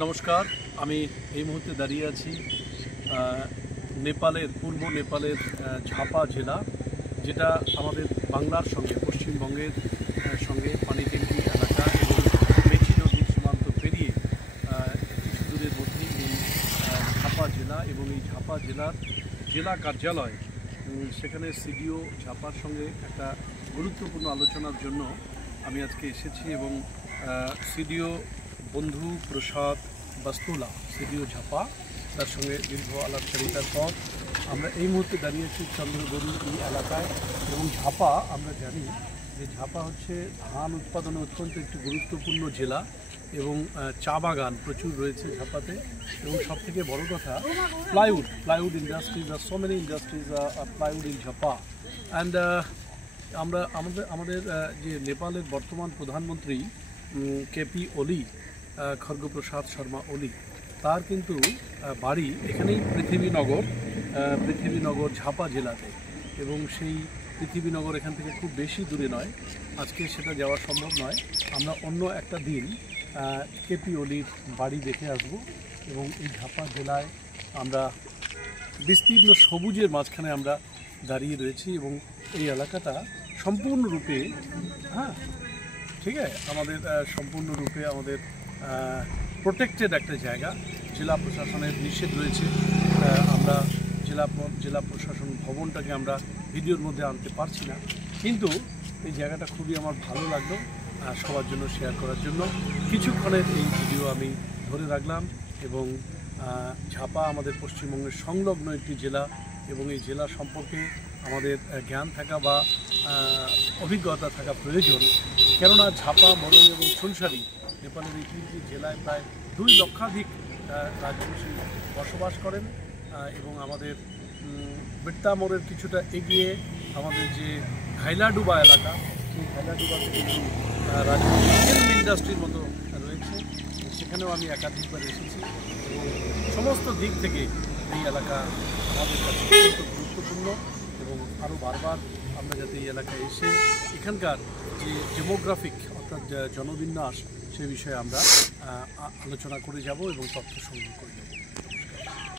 নমস্কার, আমি এই মুহূর্তে দাঁড়িয়ে আছি নেপালের পূর্ব নেপালের ঝাপা জেলা, যেটা আমাদের বাংলার সঙ্গে পশ্চিমবঙ্গের সঙ্গে পানিট্যাঙ্কি এলাকা এবং মেচি নদীর সীমান্ত পেরিয়ে কিছু দূরের মধ্যেই এই ঝাপা জেলা এবং এই ঝাপা জেলার জেলা কার্যালয়, সেখানে সিডিও ঝাপার সঙ্গে একটা গুরুত্বপূর্ণ আলোচনার জন্য আমি আজকে এসেছি এবং সিডিও বন্ধু প্রসাদ বাস্তুলা, সিডিও ঝাপা, তার সঙ্গে দীর্ঘ আলাপচারিতার পর আমরা এই মুহূর্তে দাঁড়িয়েছি চন্দ্রগড়ি এই এলাকায়। এবং ঝাপা, আমরা জানি যে ঝাপা হচ্ছে ধান উৎপাদনে অত্যন্ত একটি গুরুত্বপূর্ণ জেলা এবং চা বাগান প্রচুর রয়েছে ঝাপাতে। এবং সবথেকে বড় কথা, প্লাইউড ইন্ডাস্ট্রিজ, আর সো মেনি ইন্ডাস্ট্রিজ আর প্লাইউড ইন ঝাপা। অ্যান্ড আমরা আমাদের যে নেপালের বর্তমান প্রধানমন্ত্রী কেপি ওলি, খড়গপ্রসাদ শর্মা ওলি, তার কিন্তু বাড়ি এখানেই পৃথিবীনগর ঝাপা জেলাতে। এবং সেই পৃথিবীনগর এখান থেকে খুব বেশি দূরে নয়, আজকে সেটা যাওয়া সম্ভব নয়। আমরা অন্য একটা দিন কেপি ওলির বাড়ি দেখে আসব। এবং এই ঝাপা জেলায় আমরা বিস্তীর্ণ সবুজের মাঝখানে আমরা দাঁড়িয়ে রয়েছি এবং এই এলাকাটা সম্পূর্ণরূপে ঠিক আছে, আমাদের সম্পূর্ণরূপে আমাদের প্রোটেক্টেড একটা জায়গা। জেলা প্রশাসনের নিষেধ রয়েছে, আমরা জেলা প্রশাসন ভবনটাকে আমরা ভিডিওর মধ্যে আনতে পারছি না, কিন্তু এই জায়গাটা খুবই আমার ভালো লাগলো সবার জন্য শেয়ার করার জন্য। কিছুক্ষণের এই ভিডিও আমি ধরে রাখলাম এবং ঝাপা আমাদের পশ্চিমবঙ্গের সংলগ্ন একটি জেলা এবং এই জেলা সম্পর্কে আমাদের জ্ঞান থাকা বা অভিজ্ঞতা থাকা প্রয়োজন। কেননা ঝাপা, মোরং এবং সুনসারি নেপালের এই তিনটি জেলায় প্রায় 2 লক্ষাধিক রাজবংশী বসবাস করেন। এবং আমাদের বেত্তামোড়ের কিছুটা এগিয়ে আমাদের যে ঘাইলাডুবা এলাকা, সেই ঘাইলাডুবাতে কিন্তু রাজবংশী ফিল্ম ইন্ডাস্ট্রির মতো রয়েছে, সেখানেও আমি একাধিকবার এসেছি। এবং সমস্ত দিক থেকে এই এলাকা আমাদের কাছে অত্যন্ত গুরুত্বপূর্ণ এবং আরও বারবার আমরা যাতে এই এলাকায় এসে এখানকার যে ডেমোগ্রাফিক অর্থাৎ জনবিন্যাস, সে বিষয়ে আমরা আলোচনা করে যাব এবং তথ্য সংগ্রহ করে যাব।